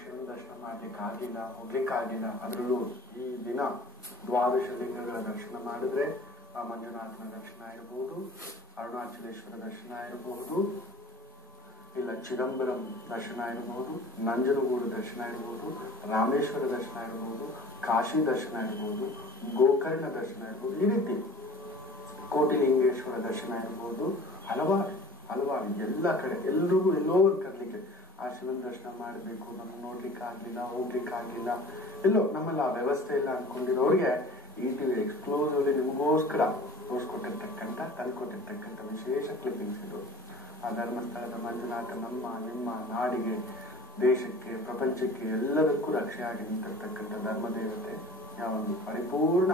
ಶಿವನ ದರ್ಶನ ಮಾಡ್ಲಿಕ್ಕೆ ಆಗಿಲ್ಲ, ಹೋಗ್ಲಿಕ್ಕೆ ಆಗಿಲ್ಲ. ಅದರಲ್ಲೂ ಈ ದಿನ ದ್ವಾದಶ ಲಿಂಗಗಳ ದರ್ಶನ ಮಾಡಿದ್ರೆ ಆ ಮಂಜುನಾಥನ ದರ್ಶನ ಇರಬಹುದು, ಅರುಣಾಚಲೇಶ್ವರ ದರ್ಶನ ಇರಬಹುದು, ಇಲ್ಲ ಚಿದಂಬರಂ ದರ್ಶನ ಇರಬಹುದು, ನಂಜನಗೂಡು ದರ್ಶನ ಇರಬಹುದು, ರಾಮೇಶ್ವರ ದರ್ಶನ ಇರಬಹುದು, ಕಾಶಿ ದರ್ಶನ ಇರಬಹುದು, ಗೋಕರ್ಣ ದರ್ಶನ ಇರಬಹುದು, ಈ ರೀತಿ ಕೋಟಿಲಿಂಗೇಶ್ವರ ದರ್ಶನ ಇರಬಹುದು. ಹಲವಾರು ಎಲ್ಲ ಕಡೆ ಎಲ್ರಿಗೂ ಎಲ್ಲೋ ಒಂದು ಕರ್ಲಿಕ್ಕೆ ಆ ಶಿವನ ದರ್ಶನ ಮಾಡಬೇಕು, ನಮ್ಗೆ ನೋಡ್ಲಿಕ್ಕೆ ಆಗ್ಲಿಲ್ಲ, ಹೋಗ್ಲಿಕ್ಕೆ ಆಗ್ಲಿಲ್ಲ, ಎಲ್ಲೋ ನಮ್ಮಲ್ಲಿ ಆ ವ್ಯವಸ್ಥೆ ಇಲ್ಲ ಅನ್ಕೊಂಡಿರೋರಿಗೆ ಈ ಟಿವಿ ಎಕ್ಸ್ಕ್ಲೂಸಿವ್ಲಿ ನಿಮಗೋಸ್ಕರ ತೋರಿಸ್ಕೊಟ್ಟಿರ್ತಕ್ಕಂಥ ತಂದ್ಕೊಟ್ಟಿರ್ತಕ್ಕಂಥ ವಿಶೇಷ ಕ್ಲಿಪ್ಪಿಂಗ್ಸ್ ಇದು. ಆ ಧರ್ಮಸ್ಥಳದ ಮಂಜುನಾಥ ನಮ್ಮ ನಿಮ್ಮ ನಾಡಿಗೆ, ದೇಶಕ್ಕೆ, ಪ್ರಪಂಚಕ್ಕೆ ಎಲ್ಲದಕ್ಕೂ ರಕ್ಷೆಯಾಗಿ ನಿಂತಿರ್ತಕ್ಕಂಥ ಧರ್ಮದೇವತೆ, ಯಾವೊಂದು ಪರಿಪೂರ್ಣ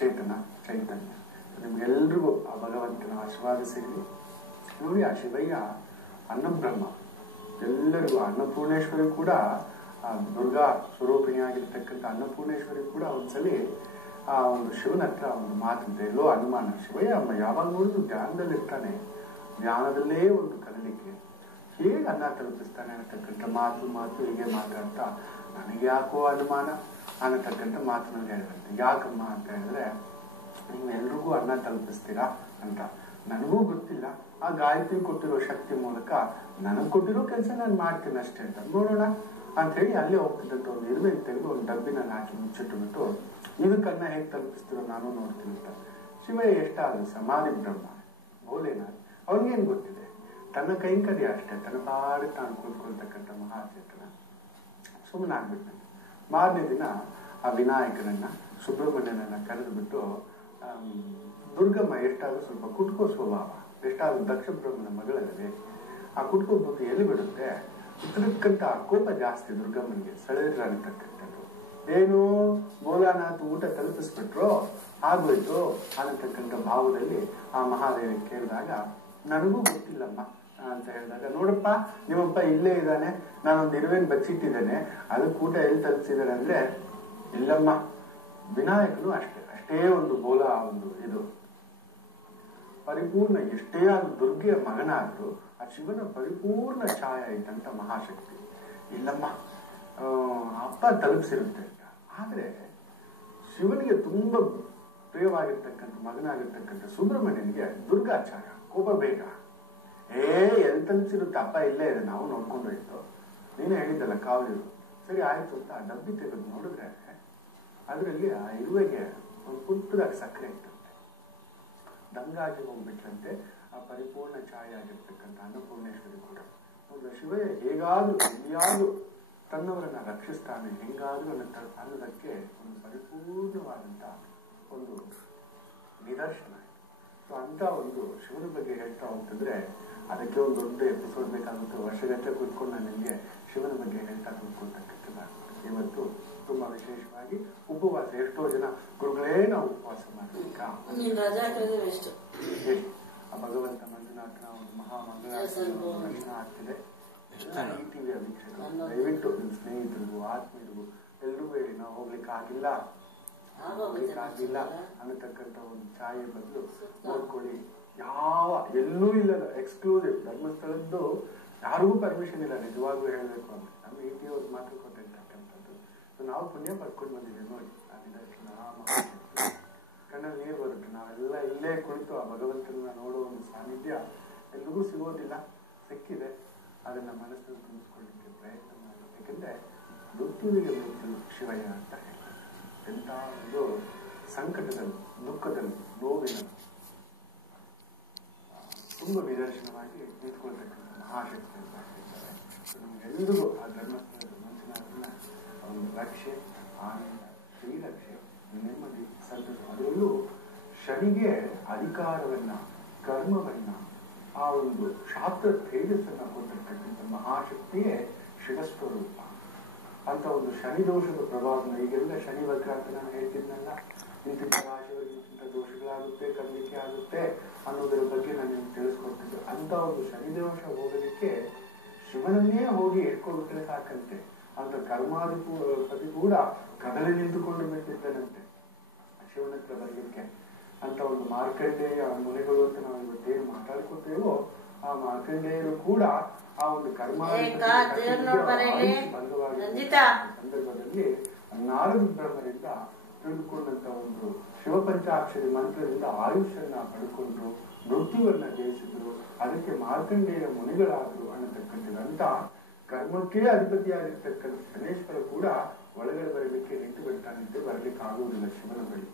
ಚೈತನ್ಯ. ನಿಮ್ಗೆಲ್ರಿಗೂ ಆ ಭಗವಂತನ ಆಶೀರ್ವಾದ ಸಿಗಲಿ. ನೋಡಿ, ಆ ಶಿವಯ್ಯ ಅನ್ನಬ್ರಹ್ಮ, ಎಲ್ಲರಿಗೂ ಅನ್ನಪೂರ್ಣೇಶ್ವರಿ ಕೂಡ, ಆ ದುರ್ಗಾ ಸ್ವರೂಪಿಣಿಯಾಗಿರ್ತಕ್ಕಂಥ ಅನ್ನಪೂರ್ಣೇಶ್ವರಿ ಕೂಡ ಒಂದ್ಸಲಿ ಆ ಒಂದು ಶಿವನ ಹತ್ರ ಒಂದು ಮಾತಿದೆ, ಎಲ್ಲೋ ಅನುಮಾನ. ಶಿವಯ್ಯ ಯಾವಾಗ ನೋಡಿದ್ರು ಧ್ಯಾನದಲ್ಲಿರ್ತಾನೆ, ಧ್ಯಾನದಲ್ಲೇ ಒಂದು ಕಲಿಲಿಕ್ಕೆ ಹೇಗೆ ಅನ್ನ ತಲುಪಿಸ್ತಾನೆ ಅನ್ನತಕ್ಕಂಥ ಮಾತು ಹೀಗೆ ಮಾತಾಡ್ತಾ ನನಗೆ ಯಾಕೋ ಅನುಮಾನ ಅನ್ನತಕ್ಕಂಥ ಮಾತು ನನಗೆ ಹೇಳಿದಂತೆ. ಯಾಕಮ್ಮ ಅಂತ ಹೇಳಿದ್ರೆ, ನೀವು ಎಲ್ರಿಗೂ ಅನ್ನ ತಲುಪಿಸ್ತೀರಾ ಅಂತ. ನನಗೂ ಗೊತ್ತಿಲ್ಲ, ಆ ಗಾಯತ್ರಿ ಕೊಟ್ಟಿರೋ ಶಕ್ತಿ ಮೂಲಕ ನನಗ್ ಕೊಟ್ಟಿರೋ ಕೆಲಸ ನಾನು ಮಾಡ್ತೀನಿ ಅಷ್ಟೇ ಅಂತ, ನೋಡೋಣ ಅಂತ ಹೇಳಿ ಅಲ್ಲೇ ಹೋಗ್ತಿದ್ದಂತ ಒಂದು ಇರುವೆ ತೆಗೆದು ಒಂದು ಡಬ್ಬಿನಲ್ಲಿ ಹಾಕಿ ಮುಚ್ಚಿಟ್ಟುಬಿಟ್ಟು, ಇದಕ್ಕನ್ನ ಹೇಗೆ ತಲುಪಿಸ್ತಿರೋ ನಾನು ನೋಡ್ತೀನಿ ಅಂತ. ಶಿವಯ್ಯ ಎಷ್ಟಾದ್ರು ಸಮಾಧಿ ಬ್ರಹ್ಮ, ಭೋಲೆನಾಥ್, ಅವ್ನಿಗೇನ್ ಗೊತ್ತಿದೆ, ತನ್ನ ಕೈಂಕರ್ಯ ಅಷ್ಟೇ, ತನ್ನ ಪಾಡಿ ತಾನು ಕೂತ್ಕೊಳ್ತಕ್ಕಂಥ ಮಹಾಚೇತನ. ಸುಮ್ಮನಾಗ್ಬಿಟ್ಟು ಮಾರನೇ ದಿನ ಆ ವಿನಾಯಕನನ್ನ, ಸುಬ್ರಹ್ಮಣ್ಯನನ್ನ ಕರೆದು ಬಿಟ್ಟು, ದುರ್ಗಮ್ಮ ಎಷ್ಟಾದ್ರೂ ಸ್ವಲ್ಪ ಕುಟ್ಕೋ ಸ್ವಭಾವ, ಎಷ್ಟಾದ್ರೂ ದಕ್ಷ ಬ್ರಹ್ಮನ ಮಗಳಲ್ಲದೆ ಆ ಕುಟ್ಕೋ ಬುದ್ಧಿ ಎಲ್ಲಿ ಬಿಡುತ್ತೆ, ಇದಕ್ಕಂತ ಕೋಪ ಜಾಸ್ತಿ ದುರ್ಗಮ್ಮನಿಗೆ, ಸೆಳೆದಿರತಕ್ಕಂಥದ್ದು. ಏನು ಭೋಲಾನಾಥ್ ಊಟ ತಲುಪಿಸ್ಬಿಟ್ರು, ಆಗೋಯ್ತು ಅನ್ನತಕ್ಕಂಥ ಭಾವದಲ್ಲಿ ಆ ಮಹಾದೇವಿ ಕೇಳಿದಾಗ, ನನಗೂ ಗೊತ್ತಿಲ್ಲಮ್ಮ ಅಂತ ಹೇಳಿದಾಗ, ನೋಡಪ್ಪ ನಿಮ್ಮಪ್ಪ ಇಲ್ಲೇ ಇದ್ದಾನೆ, ನಾನೊಂದು ಇರುವೆನ್ ಬಚ್ಚಿಟ್ಟಿದ್ದೇನೆ, ಅದಕ್ಕೆ ಊಟ ಎಲ್ಲಿ ತಲುಪಿಸಿದಾನೆ ಅಂದ್ರೆ, ಇಲ್ಲಮ್ಮ ವಿನಾಯಕನು ಅಷ್ಟೇ ಒಂದು ಬೋಲ, ಒಂದು ಇದು ಪರಿಪೂರ್ಣ, ಎಷ್ಟೇ ಆದ್ರೂ ದುರ್ಗೆಯ ಮಗನಾದ್ರೂ ಆ ಶಿವನ ಪರಿಪೂರ್ಣ ಛಾಯ ಇದ್ದಂತ ಮಹಾಶಕ್ತಿ. ಇಲ್ಲಮ್ಮ ಅಪ್ಪ ತಲುಪಿಸಿರುತ್ತೆ ಅಂತ. ಆದ್ರೆ ಶಿವನಿಗೆ ತುಂಬಾ ಪ್ರಿಯವಾಗಿರ್ತಕ್ಕಂಥ ಮಗನಾಗಿರ್ತಕ್ಕಂಥ ಸುಬ್ರಹ್ಮಣ್ಯನಿಗೆ ದುರ್ಗಾ ಛಾಯ, ಕೋಪ ಬೇಗ. ಎಲ್ಲಿ ತಲುಪಿಸಿರುತ್ತೆ, ಅಪ್ಪ ಇಲ್ಲೇ ಇದೆ, ನಾವು ನೋಡ್ಕೊಂಡು ಇತ್ತು, ನೀನೇ ಹೇಳಿದ್ದಲ್ಲ ಕಾವಲಿರು, ಸರಿ ಆಯ್ತು ಅಂತ ಆ ಡಬ್ಬಿ ತೆಗೆದು ನೋಡಿದ್ರೆ ಅದರಲ್ಲಿ ಆ ಇರುವೆಗೆ ಒಂದು ಪುಟ್ಟದಾಗಿ ಸಕ್ಕರೆ ಇತ್ತಂತೆ. ದಂಗಾಗಿ ಹೋಗ್ಬಿಟ್ರಂತೆ ಆ ಪರಿಪೂರ್ಣ ಛಾಯೆ ಆಗಿರ್ತಕ್ಕಂಥ ಅನ್ನಪೂರ್ಣೇಶ್ವರಿ ಕೂಡ. ಶಿವಯ್ಯ ಹೇಗಾದ್ರೂ ಎಲ್ಲಿಯಾದ್ರೂ ತನ್ನವರನ್ನ ರಕ್ಷಿಸ್ತಾನೆ, ಹೆಂಗಾದ್ರೂ ಅನ್ನೋದಕ್ಕೆ ಒಂದು ಪರಿಪೂರ್ಣವಾದಂತ ಒಂದು ನಿದರ್ಶನ. ಸೊ ಅಂತ ಒಂದು ಶಿವನ ಬಗ್ಗೆ ಹೇಳ್ತಾ ಹೋಗ್ತಿದ್ರೆ ಅದಕ್ಕೆ ಒಂದು ದೊಡ್ಡ ಎಪಿಸೋಡ್ ಬೇಕಾಗುತ್ತೆ, ವರ್ಷಗಟ್ಟಲೆ ಕೂತ್ಕೊಂಡು ನಾನು ನಿಮಗೆ ಶಿವನ ಬಗ್ಗೆ ಹೇಳ್ತಾ ಕೂತ್ಕೊಳ್ತಕ್ಕಂಥದ್ದು. ಇವತ್ತು ತುಂಬಾ ವಿಶೇಷವಾಗಿ ಉಪವಾಸ, ಎಷ್ಟೋ ಜನ ಗುರುಗಳೇ ನಾವು ಉಪವಾಸ ಮಾಡಲಿಕ್ಕ ಎಷ್ಟು ಆ ಭಗವಂತ ಮಂಜುನಾಥನ ಒಂದು ಮಹಾಮಂಗಳ ದರ್ಶನ ಆಗ್ತಿದೆ. ಟಿವಿಯ ವೀಕ್ಷಕರು ದಯವಿಟ್ಟು ನಿಮ್ಮ ಸ್ನೇಹಿತರಿಗೂ ಆತ್ಮೀಯರಿಗೂ ಎಲ್ಲರೂ ಹೇಳಿ, ನಾವು ಹೋಗ್ಲಿಕ್ಕೆ ಆಗಿಲ್ಲ ಅನ್ನತಕ್ಕಂಥ ಒಂದು ಛಾಯೆ ಬದಲು ನೋಡ್ಕೊಳ್ಳಿ. ಎಲ್ಲೂ ಇಲ್ಲದ ಎಕ್ಸ್ಕ್ಲೂಸಿವ್ ಧರ್ಮಸ್ಥಳದ್ದು ಯಾರಿಗೂ ಪರ್ಮಿಷನ್ ಇಲ್ಲ, ನಿಜವಾಗ್ಲೂ ಹೇಳ್ಬೇಕು ಅಂತ ನಮ್ಮ ಟಿ ಅವ್ರಿಗೆ ಮಾತ್ರ ಕೊಟ್ಟಿರ್ತಕ್ಕಂಥದ್ದು. ನಾವು ಪುಣ್ಯ ಪಡ್ಕೊಂಡು ಬಂದಿದ್ದೀವಿ ನೋಡಿ. ಆ ನಿದರ್ಶನ, ಆ ಮಹಾಶಕ್ತಿ ಕಣ್ಣಲ್ಲಿ ನೀರು ಬರುತ್ತೆ. ನಾವೆಲ್ಲ ಇಲ್ಲೇ ಕುಳಿತು ಆ ಭಗವಂತನ ನೋಡೋ ಒಂದು ಸಾನ್ನಿಧ್ಯ ಎಲ್ರಿಗೂ ಸಿಗೋದಿಲ್ಲ, ಸಿಕ್ಕಿದೆ. ಅದನ್ನ ಮನಸ್ಸನ್ನು ತುಂಬಿಸ್ಕೊಳ್ಳಿಕ್ಕೆ ಪ್ರಯತ್ನ ಮಾಡಿ. ಯಾಕಂದ್ರೆ ಮೃತ್ಯುವಿಗೆ ಮೃತ್ಯು ಶಿವಯ್ಯ ಅಂತ ಹೇಳ್ತಾರೆ. ಎಂಥ ಒಂದು ಸಂಕಟದಲ್ಲಿ, ದುಃಖದಲ್ಲಿ, ನೋವಿನಲ್ಲಿ ತುಂಬಾ ನಿದರ್ಶನವಾಗಿ ನಿಂತ್ಕೊಳ್ತಕ್ಕಂಥ ಮಹಾಶಕ್ತಿ ಅಂತ ಹೇಳ್ತಾರೆ. ನಮ್ಗೆಲ್ಲರಿಗೂ ಆ ಧರ್ಮಸ್ಥಳದ ಮಂಜುನಾಥನ ಒಂದು ರಕ್ಷೆ, ಆನಂದ, ಶ್ರೀರಕ್ಷೆ, ನೆಮ್ಮದಿ, ಸಂತಸ. ಅದರಲ್ಲೂ ಶನಿಗೆ ಅಧಿಕಾರವನ್ನ, ಕರ್ಮವನ್ನ, ಆ ಒಂದು ಶಾಸ್ತ್ರ ತೇಜಸ್ಸನ್ನ ಕೊಟ್ಟಿರ್ತಕ್ಕಂಥ ಮಹಾಶಕ್ತಿಯೇ ಶಿವಸ್ವರೂಪ. ಅಂತ ಒಂದು ಶನಿ ದೋಷದ ಪ್ರಭಾವನ, ಈಗೆಲ್ಲ ಶನಿ ವಕ್ರ ಅಂತ ನಾನು ಹೇಳ್ತಿದ್ನಲ್ಲ, ಇಂತಿಂತ ರಾಶಿಯವರಿಗೆ ಇಂತಿಂತ ದೋಷಗಳಾಗುತ್ತೆ, ಕಲಿಕೆ ಆಗುತ್ತೆ ಅನ್ನೋದರ ಬಗ್ಗೆ ನಾನು ನಿಮ್ಗೆ ತಿಳಿಸ್ಕೊಡ್ತಿದ್ದೆ. ಅಂತ ಒಂದು ಶನಿ ದೋಷ ಹೋಗಲಿಕ್ಕೆ ಶಿವನನ್ನೇ ಹೋಗಿ ಇಟ್ಕೊಂಡ್ಬಿಟ್ರೆ ಸಾಕಂತೆ. ಅಂತ ಕರ್ಮಾಧಿಪತಿ ಕೂಡ ಕದಲಿ ನಿಂತುಕೊಂಡು ಬಿಟ್ಟಿದ್ದಾನಂತೆ ಶಿವನ ಹತ್ರ ಬರಲಿಕ್ಕೆ. ಅಂತ ಒಂದು ಮಾರ್ಕಂಡೇಯ ಮುನಿಗಳು ಅಂತ ನಾವು ಇವತ್ತೇನು ಮಾತಾಡ್ಕೊತೇವೋ, ಆ ಮಾರ್ಕಂಡೇಯರು ಕೂಡ ಆ ಒಂದು ಕರ್ಮ ಸಂದರ್ಭದಲ್ಲಿ ನಾರದ ಬ್ರಹ್ಮರಿಂದ ತಿಳಿದುಕೊಂಡಂತ ಒಂದು ಶಿವಪಂಚಾಕ್ಷರಿ ಮಂತ್ರದಿಂದ ಆಯುಷ್ಯನ್ನ ಪಡ್ಕೊಂಡ್ರು, ಮೃತ್ಯುವನ್ನ ಜಯಿಸಿದ್ರು, ಅದಕ್ಕೆ ಮಾರ್ಕಂಡೇಯ ಮುನಿಗಳಾದ್ರು ಅನ್ನತಕ್ಕಂಥ ಕರ್ಮಕ್ಕೆ ಅಧಿಪತಿಯಾಗಿರ್ತಕ್ಕಂಥ ಶನೇಶ್ವರ ಕೂಡ ಒಳಗಡೆ ಬರಲಿಕ್ಕೆ ನಿಂತು ಬಿಡ್ತಾನಿದ್ದೆ, ಬರ್ಲಿಕ್ಕೆ ಆಗುವುದಿಲ್ಲ ಶಿವನ ಬಳಿ.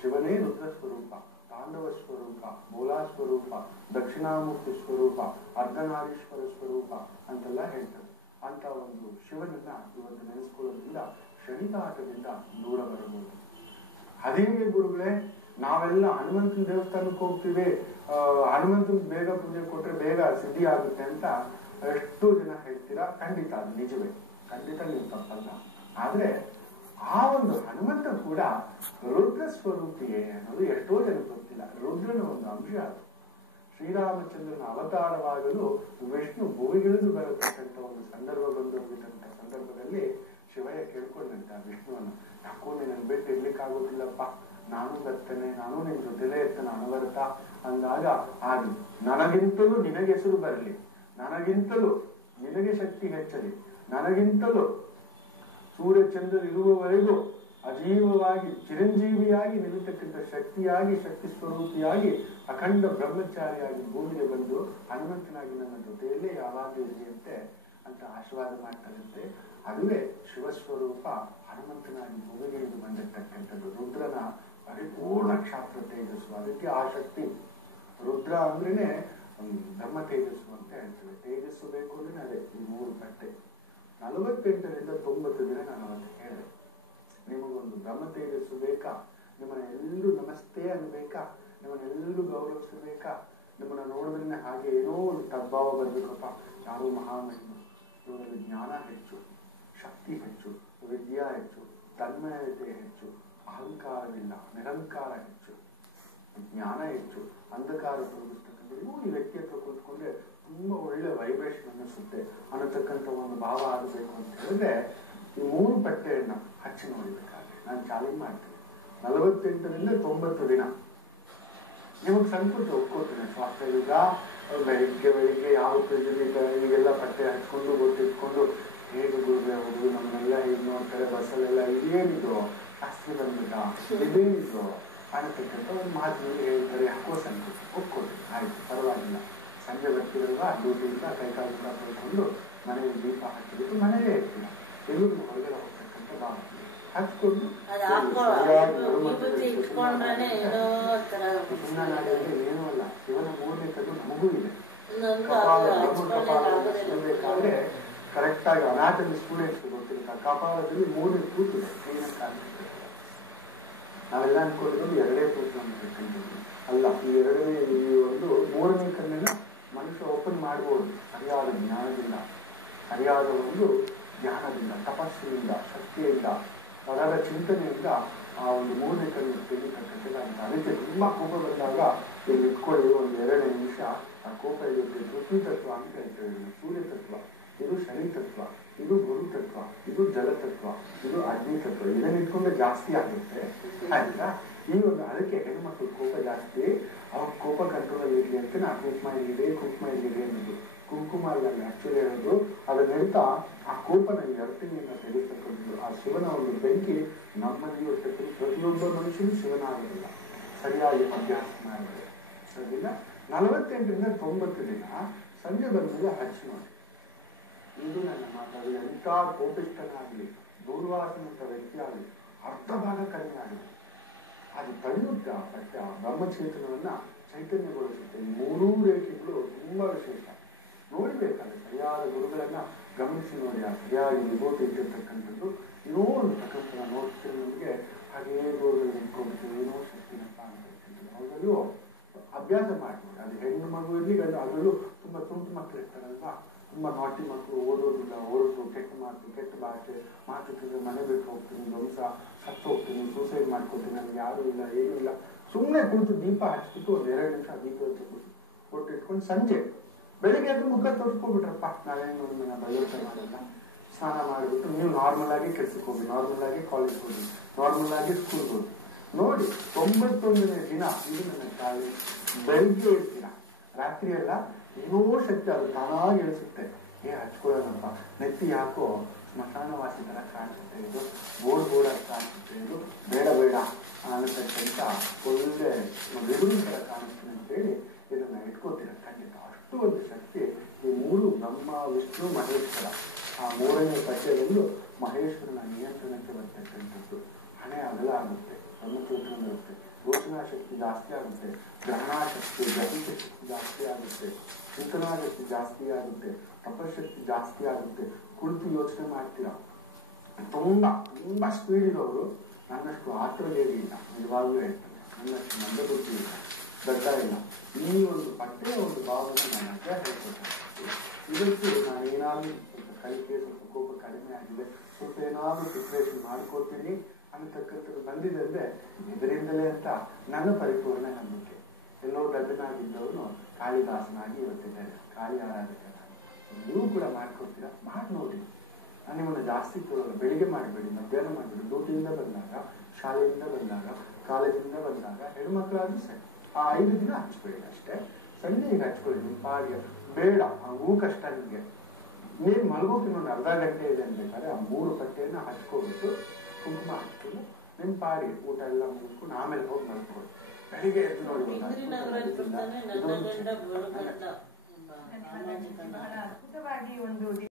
ಶಿವನೇ ರುದ್ರ ಸ್ವರೂಪ, ತಾಂಡವ ಸ್ವರೂಪ, ಬೋಲಾ ಸ್ವರೂಪ, ದಕ್ಷಿಣಾಮೂರ್ತಿ ಸ್ವರೂಪ, ಅರ್ಧನಾರೀಶ್ವರ ಸ್ವರೂಪ ಅಂತೆಲ್ಲ ಹೇಳ್ತಾರೆ. ಅಂತ ಒಂದು ಶಿವನನ್ನ ಇವತ್ತು ನೆನೆಸ್ಕೊಳ್ಳೋದ್ರಿಂದ ಶನಿತಾಟದಿಂದ ದೂರ ಬರಬಹುದು. ಅದೇ ಗುರುಗಳೇ, ನಾವೆಲ್ಲ ಹನುಮಂತನ ದೇವಸ್ಥಾನಕ್ಕೆ ಹೋಗ್ತೀವಿ, ಹನುಮಂತನ ಬೇಗ ಪೂಜೆ ಕೊಟ್ರೆ ಬೇಗ ಸಿದ್ಧಿ ಆಗುತ್ತೆ ಅಂತ ಎಷ್ಟೋ ಜನ ಹೇಳ್ತೀರಾ. ಖಂಡಿತ ಅದು ನಿಜವೇ, ಖಂಡಿತ ನೀವು ತಪ್ಪಲ್ಲ. ಆದ್ರೆ ಆ ಒಂದು ಹನುಮಂತ ಕೂಡ ರುದ್ರ ಸ್ವರೂಪಿಯೇ ಅನ್ನೋದು ಎಷ್ಟೋ ಜನಕ್ಕೆ ಗೊತ್ತಿಲ್ಲ. ರುದ್ರನ ಒಂದು ಅಂಶ ಅದು. ಶ್ರೀರಾಮಚಂದ್ರನ ಅವತಾರವಾಗಲು ವಿಷ್ಣು ಭೂಮಿಗಿಳಿದು ಬರತಕ್ಕಂಥ ಒಂದು ಸಂದರ್ಭ ಬಂದೋಗಿದ್ದಂತ ಸಂದರ್ಭದಲ್ಲಿ ಶಿವಯ್ಯ ಕೇಳ್ಕೊಂಡಂತ ವಿಷ್ಣುವನ್ನು, ಯಾಕೋ ನನ್ ಬಿಟ್ಟು ಇರ್ಲಿಕ್ಕಾಗೋದಿಲ್ಲಪ್ಪ, ನಾನು ಬರ್ತೇನೆ, ನಾನು ನಿನ್ ಜೊತೆಲೇ ಇರ್ತೇನೆ ಅನವರತ ಅಂದಾಗ, ಅದು ನನಗಿಂತಲೂ ನಿನಗೆ ಹೆಸರು ಬರಲಿ, ನನಗಿಂತಲೂ ನಿನಗೆ ಶಕ್ತಿ ಹೆಚ್ಚಲಿ, ನನಗಿಂತಲೂ ಸೂರ್ಯಚಂದ್ರ ಇರುವವರೆಗೂ ಅಜೀವವಾಗಿ ಚಿರಂಜೀವಿಯಾಗಿ ನಿಲ್ಲತಕ್ಕಂಥ ಶಕ್ತಿಯಾಗಿ, ಶಕ್ತಿ ಸ್ವರೂಪಿಯಾಗಿ, ಅಖಂಡ ಬ್ರಹ್ಮಚಾರಿಯಾಗಿ ಭೂಮಿಗೆ ಬಂದು ಹನುಮಂತನಾಗಿ ನನ್ನ ಜೊತೆಯಲ್ಲೇ ಯಾವಾಗಲೂ ಇರಿಯಂತೆ ಅಂತ ಆಶೀರ್ವಾದ ಮಾಡ್ತಾರಂತೆ. ಅದುವೇ ಶಿವಸ್ವರೂಪ ಹನುಮಂತನಾಗಿ ಭೂಮಿಗೆ ಇಳಿದು ಬಂದಿರ್ತಕ್ಕಂಥದ್ದು. ರುದ್ರನ ಪರಿಪೂರ್ಣ ಕ್ಷಾತ್ರ ತೇಜಸ್ಸು, ಅದಕ್ಕೆ ಆ ಶಕ್ತಿ. ರುದ್ರ ಅಂದ್ರೇನೆ ಬ್ರಹ್ಮ ತೇಜಸ್ಸು ಅಂತ ಹೇಳ್ತೇವೆ. ತೇಜಸ್ಸು ಬೇಕು ಅಂದ್ರೆ ಅದೇ ಈ 3 ಕಟ್ಟೆ. 48ರಿಂದ 90 ದಿನ ನಾನು ಅವತ್ತು ಹೇಳಿದೆ, ನಿಮಗೊಂದು ಬ್ರಹ್ಮ ತೇಜಸ್ಸು ಬೇಕಾ, ನಿಮ್ಮನ್ನೆಲ್ಲರೂ ನಮಸ್ತೆ ಅನ್ಬೇಕಾ, ನಿಮ್ಮನ್ನೆಲ್ಲರೂ ಗೌರವಿಸಬೇಕಾ, ನಿಮ್ಮನ್ನ ನೋಡಿದ್ರೆ ಹಾಗೆ ಏನೋ ಒಂದು ತದ್ಭಾವ ಬರ್ಬೇಕಪ್ಪ, ಯಾರು ಮಹಾಮಹಿಮ, ಇವರಲ್ಲಿ ಜ್ಞಾನ ಹೆಚ್ಚು, ಶಕ್ತಿ ಹೆಚ್ಚು, ವಿದ್ಯಾ ಹೆಚ್ಚು, ತನ್ಮಯತೆ ಹೆಚ್ಚು, ಅಹಂಕಾರವಿಲ್ಲ, ನಿರಂಕಾರ ಹೆಚ್ಚು, ಜ್ಞಾನ ಹೆಚ್ಚು, ಅಂಧಕಾರ ತೋರಿಸ್ತಕ್ಕಂಥ ಈ ವ್ಯಕ್ತಿ ಹತ್ರ ಕೂತ್ಕೊಂಡ್ರೆ ತುಂಬಾ ಒಳ್ಳೆ ವೈಬ್ರೇಷನ್ ಅನ್ನಿಸುತ್ತೆ ಅನ್ನತಕ್ಕಂಥ ಒಂದು ಭಾವ ಆಗಬೇಕು ಅಂತ ಹೇಳಿದ್ರೆ ಈ 3 ಪಟ್ಟೆಯನ್ನ ಹಚ್ಚಿ ನೋಡಿಬೇಕಾದ್ರೆ ನಾನು ಚಾಲೆಂಜ್ ಮಾಡ್ತೇನೆ. 48ರಿಂದ 90 ದಿನ ನಿಮಗೆ ಸಂತೋಷ ಒಪ್ಕೋತೀನಿ. ಸ್ವಾಸ್ಥ್ಯಯುಗ ಬೆಳಿಗ್ಗೆ ಯಾವತ್ತೂ ಈಗೆಲ್ಲ ಪಟ್ಟೆ ಹಚ್ಕೊಂಡು ಗೊತ್ತಿಟ್ಕೊಂಡು ಹೇಗೆ ಗುರುಗಳೇ ಹೋಗುದು, ನಮ್ಮನ್ನೆಲ್ಲ ಹೇಗೆ ನೋಡ್ತಾರೆ ಬಸ್ಸಲ್ಲೆಲ್ಲ, ಇದೇನಿದು ಶಾಸ್ತ್ರಿ ಬಂದ್ಬಿಟ್ಟ, ಇದೇನಿದು ಅನ್ನತಕ್ಕಂಥ ಒಂದು ಮಾತು ಹೇಳ್ತಾರೆ. ಯಾಕೋ ಸಂತೋಷ ಒಪ್ಕೊಳ್ತೀನಿ, ಆಯ್ತು ಪರವಾಗಿಲ್ಲ. ಸಂಜೆ ಬರ್ತಿರಲ್ವಾ ಡ್ಯೂಟಿಯಿಂದ ಕೈಕಾಲು ತೊಳ್ಕೊಂಡು ಮನೆಯಲ್ಲಿ ದೀಪ ಹಾಕಿಬಿಟ್ಟು ಮನೆಯಲ್ಲೇ ಇರ್ತೀವಿ, ಎಲ್ಲರೂ ಹೊರಗಡೆ ಹೋಗ್ತಕ್ಕಂಥ ಭಾವ ಹಚ್ಕೊಂಡು ಏನೂ ಅಲ್ಲ. ಶಿವನ 3ನೇ ಕಣ್ಣು ಮಗು ಇದೆ. ಬೇಕಾದ್ರೆ ಕರೆಕ್ಟ್ ಆಗಿ ಅನಾಟಮಿ ಸ್ಟೂಡೆಂಟ್ಸ್ ಗೊತ್ತಿಲ್ಲ, ಕಪಾಲದಲ್ಲಿ 3 ಕೂತಿದೆ ಕ್ಲೀನಾಗಿ ಕಾಣಿಸ್ತದೆ. ನಾವೆಲ್ಲ ಅನ್ಕೊಂಡಿರೋದು 2 ಕೂತು ಅಂತಕ್ಕಂಥದ್ದು ಅಲ್ಲ. ಈ 3ನೇ ಕಣ್ಣನ್ನ ಮನುಷ್ಯ ಓಪನ್ ಮಾಡ್ಬೋದು ಸರಿಯಾದ ಜ್ಞಾನದಿಂದ, ಸರಿಯಾದ ಒಂದು ಜ್ಞಾನದಿಂದ, ತಪಸ್ಸಿನಿಂದ, ಶಕ್ತಿಯಿಂದ, ಪದದ ಚಿಂತನೆಯಿಂದ ಆ ಒಂದು 3ನೇ ಕಣ್ಣು ತೆಗಿತಕ್ಕಂಥದ್ದು ಅಂತ. ಅದಕ್ಕೆ ತುಂಬಾ ಕೋಪ ಬಂದಾಗ ಇಲ್ಲಿ ಇಟ್ಕೊಳ್ಳಿ ಒಂದು 2 ನಿಮಿಷ, ಆ ಕೋಪ ಇರುತ್ತೆ. ಪೃಥ್ವಿ ತತ್ವ ಅಂತ ಹೇಳ್ತೇವೆ, ಸೂರ್ಯ ತತ್ವ, ಇದು ಶನಿ ತತ್ವ, ಇದು ಗುರು ತತ್ವ, ಇದು ಜಲ ತತ್ವ, ಇದು ಅಗ್ನಿ ತತ್ವ. ಇದನ್ನ ಇಟ್ಕೊಂಡ್ರೆ ಜಾಸ್ತಿ ಆಗುತ್ತೆ ಆಯ್ತಾ. ಈ ಒಂದು ಅದಕ್ಕೆ ಹೆಣ್ಮಕ್ಳು ಕೋಪ ಜಾಸ್ತಿ, ಅವ್ರ ಕೋಪ ಕಂಟ್ರೋಲ್ ಇರ್ಲಿ ಅಂತ ನಾ ಕುಂಕುಮ ಇಲ್ಲಿದೆ ಅನ್ನೋದು. ಕುಂಕುಮ ಅಲ್ಲ ಆಕ್ಚುಲಿ ಹೇಳೋದು, ಅದನ್ನ ಹೇಳ್ತಾ ಆ ಕೋಪನ ಎರ್ತಿನಿಂದ ತೆಗೆಸ್ತಕ್ಕಂಥದ್ದು. ಆ ಶಿವನ ಒಂದು ಬೆಂಕಿ ನಮ್ಮಲ್ಲಿ ಇರ್ತಕ್ಕಂಥ ಪ್ರತಿಯೊಬ್ಬ ಮನುಷ್ಯನು ಶಿವನ ಆಗೋದಿಲ್ಲ, ಸರಿಯಾಗಿ ಅಭ್ಯಾಸ ಮಾಡಿದ್ರೆ ಸರಿಯಿಲ್ಲ. 48ರಿಂದ 90 ದಿನ ಸಂಜೆ ಬಂದಾಗ ಹಚ್ಚಿ ನೋಡಿ. ಇದು ನನ್ನ ಮಾತಾಡಿ ಎಂಥ ಕೋಪಿಷ್ಟನಾಗಲಿ, ದೂರ್ವಾಸನಂತ ವ್ಯಕ್ತಿ ಆಗಲಿ, ಅರ್ಧ ಭಾಗ ಕಡಿಮೆ ಆಗಿದೆ. ಅದು ತಡೆಯುತ್ತೆ ಆ ಪಟ್ಟೆ, ಆ ಬ್ರಹ್ಮಚೇತನವನ್ನ ಚೈತನ್ಯಗೊಳಿಸುತ್ತೆ. ಈ 3 ರೇಖೆಗಳು ತುಂಬಾ ವಿಶೇಷ. ನೋಡ್ಬೇಕಾದ್ರೆ ಸರಿಯಾದ ಗುರುಗಳನ್ನ ಗಮನಿಸಿ ನೋಡಿ. ಆ ಸರಿಯಾಗಿ ವಿಭೂತಿ ಇಟ್ಟಿರ್ತಕ್ಕಂಥದ್ದು ಏನೋ ಒಂದು ಪ್ರಕೃತಿನ ನೋಡ್ತೀವಿ, ನಮಗೆ ಹಾಗೇ ದೂರದಲ್ಲಿ ನಿಂತ್ಕೊಳ್ತೀವಿ, ಏನೋ ಶಕ್ತಿನಪ್ಪ ಅಂತಕ್ಕಂಥದ್ದು. ಅವುಗಳು ಅಭ್ಯಾಸ ಮಾಡ್ಬೋದು. ಅದು ಹೆಣ್ಣು ಮಗು ಇರಲಿ ಗಂಡು, ಅದರಲ್ಲೂ ತುಂಬಾ ತುಂಟು ಮಕ್ಕಳು ಇರ್ತಾರಲ್ವಾ, ತುಂಬಾ ನಾಟಿ ಮಕ್ಕಳು, ಓದೋದಿಲ್ಲ, ಓದಿದ್ರು, ಕೆಟ್ಟ ಮಾತು, ಕೆಟ್ಟ ಭಾಷೆ ಮಾತುತ್ತಿದ್ರೆ ಮನೆ ಬಿಟ್ಟು ಹೋಗ್ತೀನಿ, ವಂಶ ಸತ್ತು ಹೋಗ್ತೀನಿ, ಸೂಸೈಡ್ ಮಾಡ್ಕೊತೀನಿ, ನನಗೆ ಯಾರು ಇಲ್ಲ ಏನೂ ಇಲ್ಲ, ಸುಮ್ಮನೆ ಕೂತು ದೀಪ ಹಚ್ಬಿಟ್ಟು ಒಂದು 2 ನಿಮಿಷ ದೀಪ ಕೊಟ್ಟಿಟ್ಕೊಂಡು ಸಂಜೆ ಬೆಳಿಗ್ಗೆ ಅದು ಮುಖ ತೋರಿಸ್ಕೊಬಿಟ್ರಪ್ಪ, ನಾವೇನು ಬಯೋಚನೆ ಮಾಡಲ್ಲ, ಸ್ನಾನ ಮಾಡಿಬಿಟ್ಟು ನೀವು ನಾರ್ಮಲ್ ಆಗಿ ಕೆಲ್ಸಕ್ಕೆ ಹೋಗಿ, ನಾರ್ಮಲ್ ಆಗಿ ಕಾಲೇಜ್ ಹೋಗಿ, ನಾರ್ಮಲ್ ಆಗಿ ಸ್ಕೂಲ್ಗೆ ಹೋಗಿ ನೋಡಿ. 91ನೇ ದಿನ ಇದು ನನ್ನ ಚಾಲೆಂಜ್. ಬೆಳಿಗ್ಗೆ ಇರ್ತೀರ, ರಾತ್ರಿ ಎಲ್ಲ ಏನೋ ಶಕ್ತಿ ಅದು ತಾನಾಗಿ ಇಳಿಸುತ್ತೆ. ಹಚ್ಕೊಳ್ಳೋಣಪ್ಪ, ನೆತ್ತಿ ಯಾಕೋ ಸ್ಮಶಾನವಾಸಿ ತರ ಕಾಣಿಸುತ್ತೆ, ಇದು ಬೋರ್ಡ್ ಕಾಣಿಸುತ್ತೆ, ಇದು ಬೇಡ ಬೇಡ ಅನ್ನತಕ್ಕಂಥ ಒಳ್ಳೆ ಬೆಗುರಿನ ತರ ಕಾಣಿಸ್ತೀನಿ ಅಂತೇಳಿ ಇದನ್ನ ಇಟ್ಕೋತೀರ. ಖಂಡಿತ ಅಷ್ಟು ಒಂದು ಶಕ್ತಿ ಈ ಮೂರು ಬ್ರಹ್ಮ ವಿಷ್ಣು ಮಹೇಶ್ವರ, ಆ ಮೂರನೇ ಪದ್ಯದಲ್ಲೂ ಮಹೇಶ್ವರನ ನಿಯಂತ್ರಣಕ್ಕೆ ಬರ್ತಕ್ಕಂಥದ್ದು. ಹಣೆ ಅಗಲ ಆಗುತ್ತೆ, ಬ್ರಹ್ಮಚೂರ್ಣ ಬರುತ್ತೆ, ಘೋಷಣಾ ಶಕ್ತಿ ಜಾಸ್ತಿ ಆಗುತ್ತೆ, ಗ್ರಹಣಾಶಕ್ತಿ ಗ್ರಹಿತ ಶಕ್ತಿ ಜಾಸ್ತಿ ಆಗುತ್ತೆ, ಚಿಂತನಾಶಕ್ತಿ ಜಾಸ್ತಿ ಆಗುತ್ತೆ, ತಪಶಕ್ತಿ ಜಾಸ್ತಿ ಆಗುತ್ತೆ. ಕುಳಿತು ಯೋಚನೆ ಮಾಡ್ತೀರಾ. ತುಂಬಾ ಸ್ಪೀಡ್ ಇರೋರು ನನ್ನಷ್ಟು ಆತ್ರವೇದಿ ಇಲ್ಲ, ನಿಜವಾಗ್ಲೂ ಹೇಳ್ತಾರೆ, ನನ್ನಷ್ಟು ಮಂದಬುದ್ಧಿ ಇಲ್ಲ, ದಡ್ಡ ಇಲ್ಲ. ಈ ಒಂದು ಪಟ್ಟೆಯ ಒಂದು ಭಾವನೆ ನನ್ನ ಹತ್ರ ಹೇಳ್ಕೊಳ್ತಾರೆ. ಇದಕ್ಕೆ ನಾನು ಏನಾದ್ರೂ ಸ್ವಲ್ಪ ಕಲಿಕೆ, ಸ್ವಲ್ಪ ಕೋಪ ಕಡಿಮೆ ಆಗಿದೆ, ಸ್ವಲ್ಪ ಏನಾದ್ರೂ ಪ್ರಿಪ್ರೇಷನ್ ಮಾಡ್ಕೋತೀನಿ ಅನ್ನತಕ್ಕಂಥದ್ದು ಬಂದಿದೆ ಅಂದ್ರೆ ಇದರಿಂದಲೇ ಅಂತ ನನ್ನ ಪರಿಪೂರ್ಣ ನಂಬಿಕೆ. ಎಲ್ಲೋ ದಡ್ಡನಾಗಿದ್ದವನು ಕಾಳಿದಾಸನಾಗಿ ಇವತ್ತಿದ್ದಾರೆ, ಕಾಳಿ ಆರಾಧಕನಾಗಿ. ನೀವು ಕೂಡ ಮಾಡ್ಕೊಡ್ತೀರಾ, ಮಾಡಿ ನೋಡಿ. ನಾನು ನಿಮ್ಮನ್ನು ಜಾಸ್ತಿ ಕೊಡೋಲ್ಲ. ಬೆಳಿಗ್ಗೆ ಮಾಡಬೇಡಿ, ಮಧ್ಯಾಹ್ನ ಮಾಡಬೇಡಿ. ಡ್ಯೂಟಿಯಿಂದ ಬಂದಾಗ, ಶಾಲೆಯಿಂದ ಬಂದಾಗ, ಕಾಲೇಜಿಂದ ಬಂದಾಗ, ಹೆಣ್ಮಕ್ಳಾದ್ರೂ ಸರಿ ಆ 5 ದಿನ ಹಚ್ಬೇಡಿ ಅಷ್ಟೇ. ಸಂಜೆಗೆ ಹಚ್ಕೊಳ್ಳಿ ನಿಮ್ಮ ಪಾಡಿಗೆ. ಬೇಡ ಹೂ ಕಷ್ಟ ನಿಮಗೆ. ನೀನು ಮಲಗೋಕೆ ಇನ್ನೊಂದು ಅರ್ಧ ಗಂಟೆ ಇದೆ ಅನ್ಬೇಕಾದ್ರೆ ಆ 3 ಪಟ್ಟೆಯನ್ನು ಹಚ್ಕೊಬಿಟ್ಟು ಕುಂಕುಮ ಹಚ್ಕೊಂಡು ನಿಮ್ಮ ಪಾಡಿಗೆ ಊಟ ಎಲ್ಲ ಮುಗಿಸ್ಕೊಂಡು ಆಮೇಲೆ ಹೋಗಿ ಮಲ್ಕೊಳ್ಳಿ. ಬೆಳಿಗ್ಗೆ ಎದ್ದು ನೋಡಿ ಅದ್ಭುತವಾಗಿ ಒಂದು